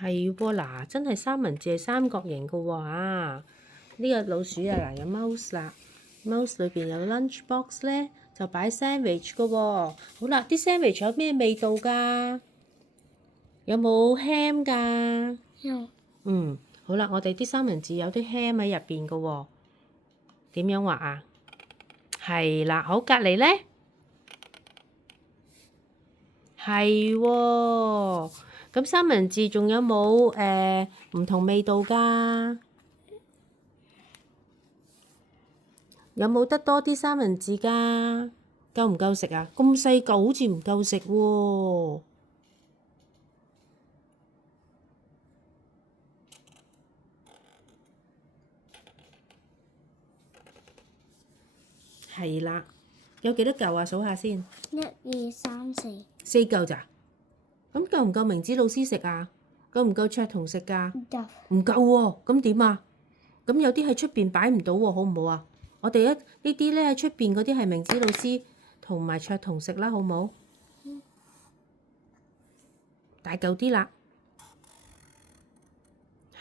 係喎，嗱，真係三文治係三角形嘅喎啊！呢個老鼠啊，嗱有 mouse 啦，mouse 裏邊有 lunch box 咧，就擺 sandwich 嘅喎。好啦，啲 sandwich 有咩味道㗎？有冇 ham 㗎？有好啦，我哋啲三文治有啲 ham 喺入邊嘅喎。點樣畫啊？係啦，好，隔離咧，係喎。咁三文治仲有冇唔同味道㗎？有冇得多啲三文治㗎？夠唔夠食啊？咁細嚿好似唔夠食喎。係啦，有幾多嚿啊？數下先。 1、2、3、4。4嚿咋？咁夠唔夠明子老師食啊？夠唔夠卓彤食㗎？夠。唔夠喎，咁點啊？咁有啲喺出邊擺唔到喎，好唔好啊？我哋呢啲咧喺出邊嗰啲係明子老師同埋卓彤食啦，好唔好？大嚿啲啦，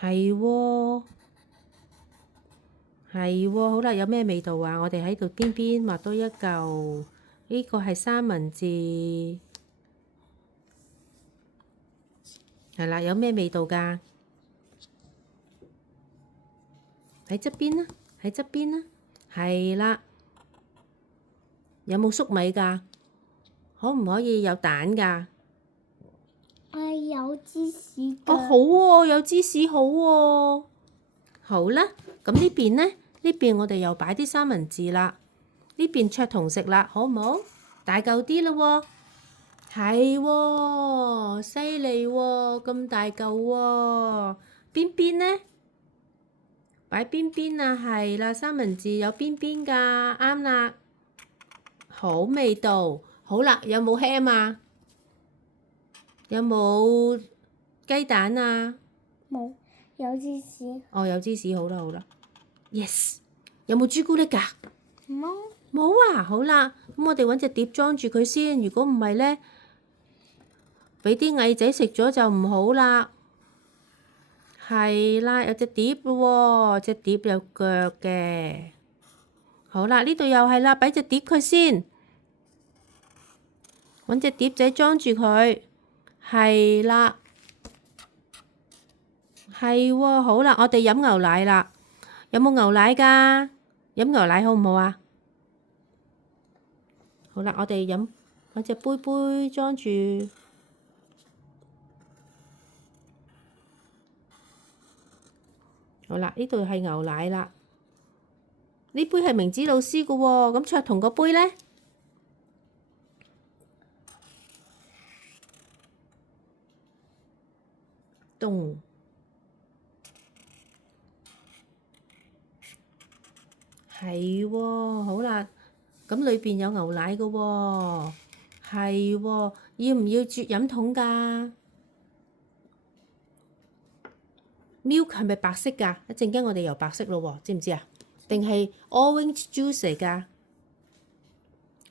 係喎，係喎，好啦，有咩味道啊？我哋喺度邊邊畫多一嚿，呢個係三文治，係啦，有咩味道㗎？喺側邊啦，喺側邊啦，係啦，有冇粟米㗎？可唔可以有蛋㗎？有芝士㗎。哦，好喎，有芝士好喎。好啦，咁呢邊呢？呢邊我哋又擺啲三文治啦。呢邊卓彤食啦，好唔好？大嚿啲咯喎，係喎，犀利喎，咁大嚿喎。邊邊呢？擺邊邊啊？係啦，三文治有邊邊㗎，啱啦。好味道，好啦，有冇 ham 啊？有冇雞蛋啊？冇，有芝士。哦，有芝士，好啦好啦。Yes，有冇朱古力㗎？冇。冇啊，好啦，咁我哋揾隻碟裝住佢先。如果唔係咧，俾啲蟻仔食咗就唔好啦。係啦，有隻碟咯喎，隻碟有腳嘅。好啦，呢度又係啦，俾隻碟佢先，揾隻碟仔裝住佢。係啦，係喎，好啦，我哋飲牛奶啦。有冇牛奶㗎？飲牛奶好唔好啊？好啦，我哋揾隻杯杯裝住。好啦，呢度係牛奶啦。呢杯係明子老師嘅喎，咁卓彤個杯咧？凍。係喎，好啦，咁裏邊有牛奶嘅喎，係喎，要唔要啜飲筒㗎？Milk 係咪白色㗎？一陣間我哋又白色咯喎，知唔知啊？定係 orange juice 嚟㗎？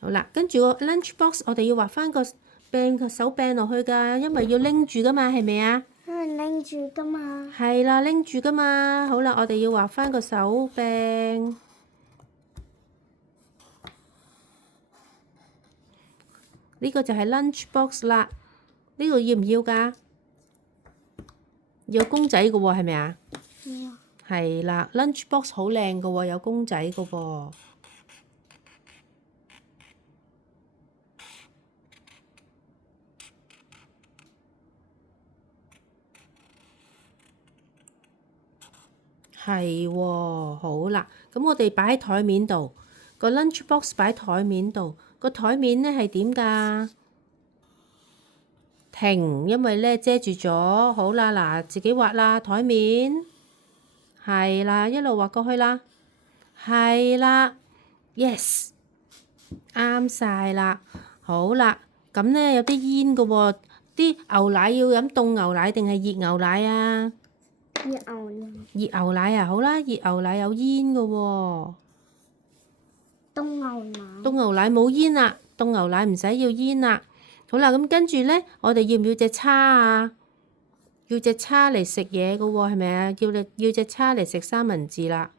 好啦，跟住個 lunch box 我哋要畫翻個手柄落去㗎，因為要拎住㗎嘛，係咪啊？因為拎住㗎嘛。係啦，拎住㗎嘛。好啦，我哋要畫翻個手柄。呢個就係 lunch box 啦。呢個要唔要㗎？有公仔嘅喎，係咪啊？係啦，lunch box 好靚嘅喎，有公仔嘅喎。係喎，好啦，咁我哋擺喺台面度，個 lunch box 擺喺台面度，個台面咧係點㗎？停，因為咧遮住咗。好啦，嗱，自己畫啦，台面係啦，一路畫過去啦，係啦 ，yes，啱晒啦。好啦，咁咧有啲煙嘅喎，啲牛奶要飲凍牛奶定係熱牛奶啊？熱牛奶。熱牛奶啊，好啦，熱牛奶有煙嘅喎。凍牛奶。凍牛奶冇煙啦，凍牛奶唔使要煙啦。好啦，咁跟住咧，我哋要唔要隻叉啊？要隻叉嚟食嘢嘅喎，係咪啊？要隻叉嚟食三文治啦。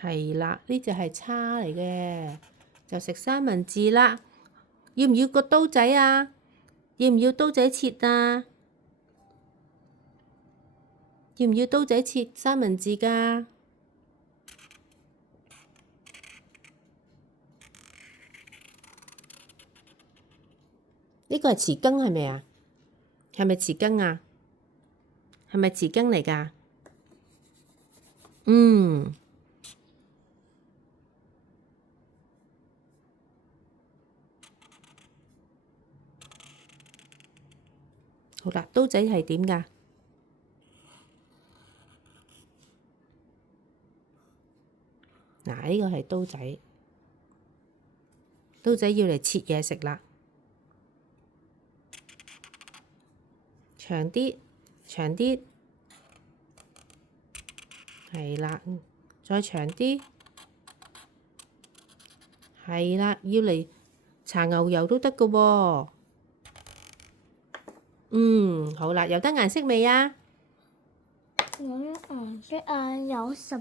係啦，呢隻係叉嚟嘅，就食三文治啦。要唔要個刀仔啊？要唔要刀仔切啊？要唔要刀仔切三文治㗎？呢個係匙羹係咪啊？係咪匙羹啊？係咪匙羹嚟㗎？嗯。好啦，刀仔係點㗎？嗱，呢個係刀仔，刀仔要嚟切嘢食啦。長啲，長啲，係啦，再長啲，係啦，要嚟搽牛油都得㗎喎。好啦，有得顏色未啊？有顏色啊，有10